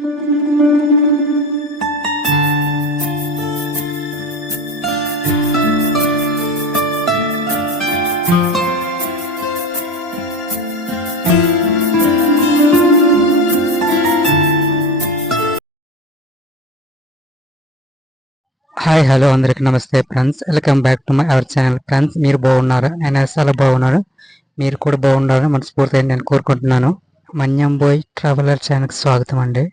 Hi hello అందరికి నమస్తే friends, welcome back to my our channel. Friends, మీరు బాగున్నారా? నేను చాలా బాగున్నాను. మీరు కూడా బాగుండాలని మనస్ఫూర్తిగా నేను కోరుకుంటున్నాను. మన్యం బాయ్ ట్రావెలర్ ఛానల్కి స్వాగతం అండి.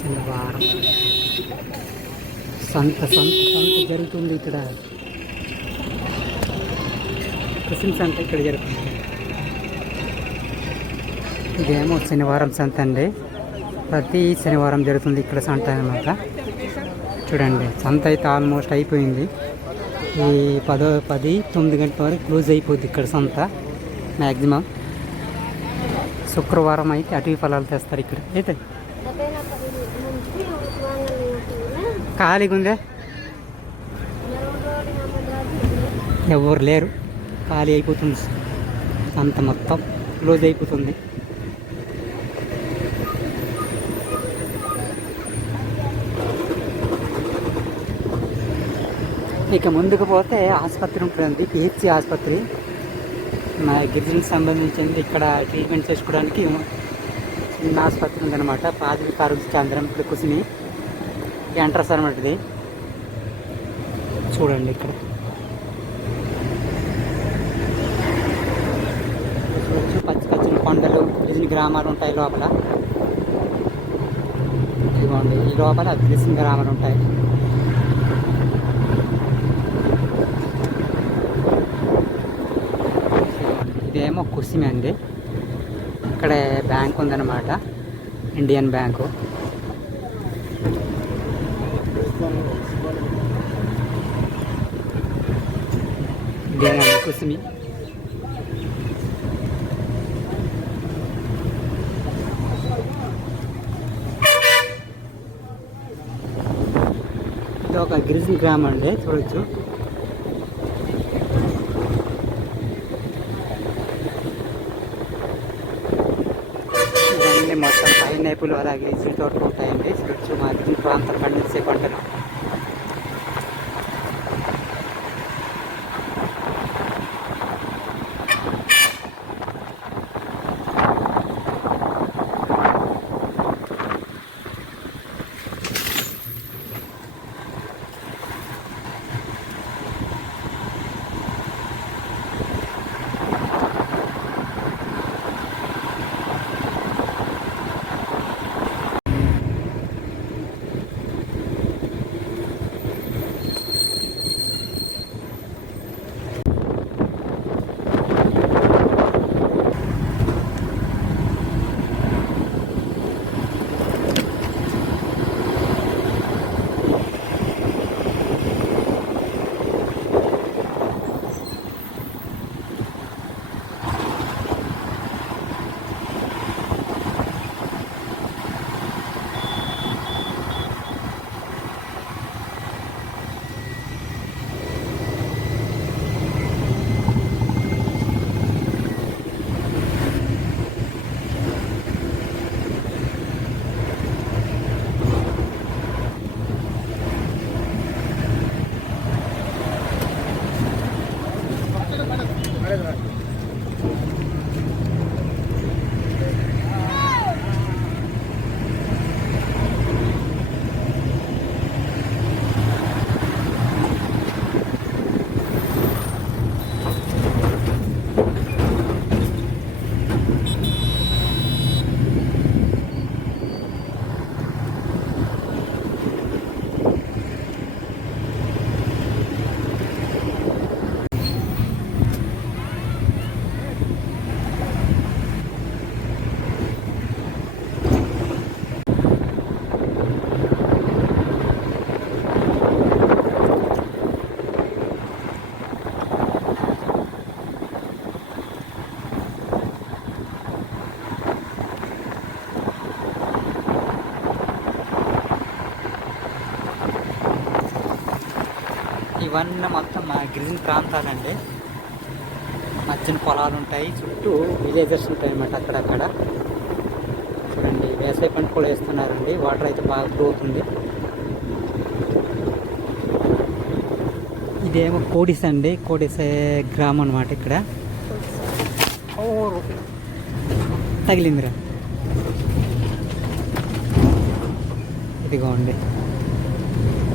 శనివారం సంత జరుగుతుంది ఇక్కడ. క్రిస్మస్ సంత ఇక్కడ జరుగుతుంది. ఇదేమో శనివారం సంత అండి. ప్రతి శనివారం జరుగుతుంది ఇక్కడ సంత అనమాట. చూడండి, సంత అయితే ఆల్మోస్ట్ అయిపోయింది. ఈ 9 గంటల వరకు క్లోజ్ అయిపోద్ది ఇక్కడ సంత మ్యాక్సిమం. శుక్రవారం అయితే అటవీ ఫలాలు తెస్తారు ఇక్కడ. అయితే ఖాళీగా ఉందే, ఎవరు లేరు, ఖాళీ అయిపోతుంది. అంత మొత్తం క్లోజ్ అయిపోతుంది. ఇక ముందుకు పోతే ఆసుపత్రి ఉంటుంది, పిహెచ్సి ఆసుపత్రి. మా గిరిజనకి సంబంధించింది. ఇక్కడ ట్రీట్మెంట్ చేసుకోవడానికి చిన్న ఆసుపత్రి ఉందన్నమాట. ప్రాథమిక ఆరోగ్య కేంద్రం ఇక్కడ కుసిని ఎంట్రన్స్ అనమాట. ఇది చూడండి, ఇక్కడ పచ్చి కొండలు, గిరిజన గ్రామాలు ఉంటాయి లోపల. ఇదిగోండి, ఈ లోపల గిరిజన గ్రామాలు ఉంటాయి. ఇదేమో కుసిమి అండి. ఇక్కడ బ్యాంక్ ఉందన్నమాట, ఇండియన్ బ్యాంకు. ఇదేమో కుసిమి. ఇది ఒక గిరిజన గ్రామం అండి, చూడొచ్చు. ఇవన్నీ మొత్తం పైనాపిల్ అలాగే ఇసుక తోటలు ఉంటాయండి. చూడొచ్చు, మా గిరిజన ప్రాంతం పండించే పంటలు. ఇవన్నీ మొత్తం మా గిరిజన ప్రాంతాలండి. మధ్యన పొలాలు ఉంటాయి, చుట్టూ విలేజెస్ ఉంటాయి అన్నమాట అక్కడక్కడ. చూడండి వేసవి పంట కూడా వేస్తున్నారండి. వాటర్ అయితే బాగా ఫ్లో అవుతుంది. ఇదేమో కోడిస్ అండి, కోడిసే గ్రామం అనమాట. ఇక్కడ తగిలిందిరా. ఇదిగోండి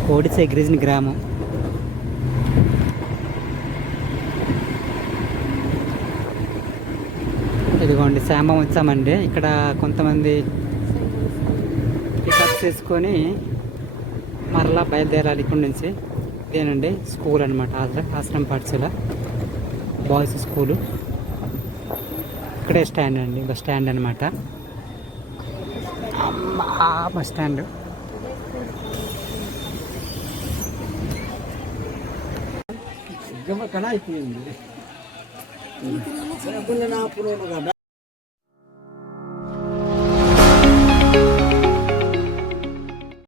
కోడిసే గిరిజన గ్రామం. ఇదిగోండి శాంబం వచ్చామండి. ఇక్కడ కొంతమంది పికప్ చేసుకొని మరలా బయలుదేరాలి ఇక్కడ నుంచి. ఇదేనండి స్కూల్ అనమాట, ఆశ్రమ పాఠశాల బాయ్స్ స్కూలు. ఇక్కడే స్టాండ్ అండి, బస్ స్టాండ్ అనమాట. Bus stand. అయిపోయింది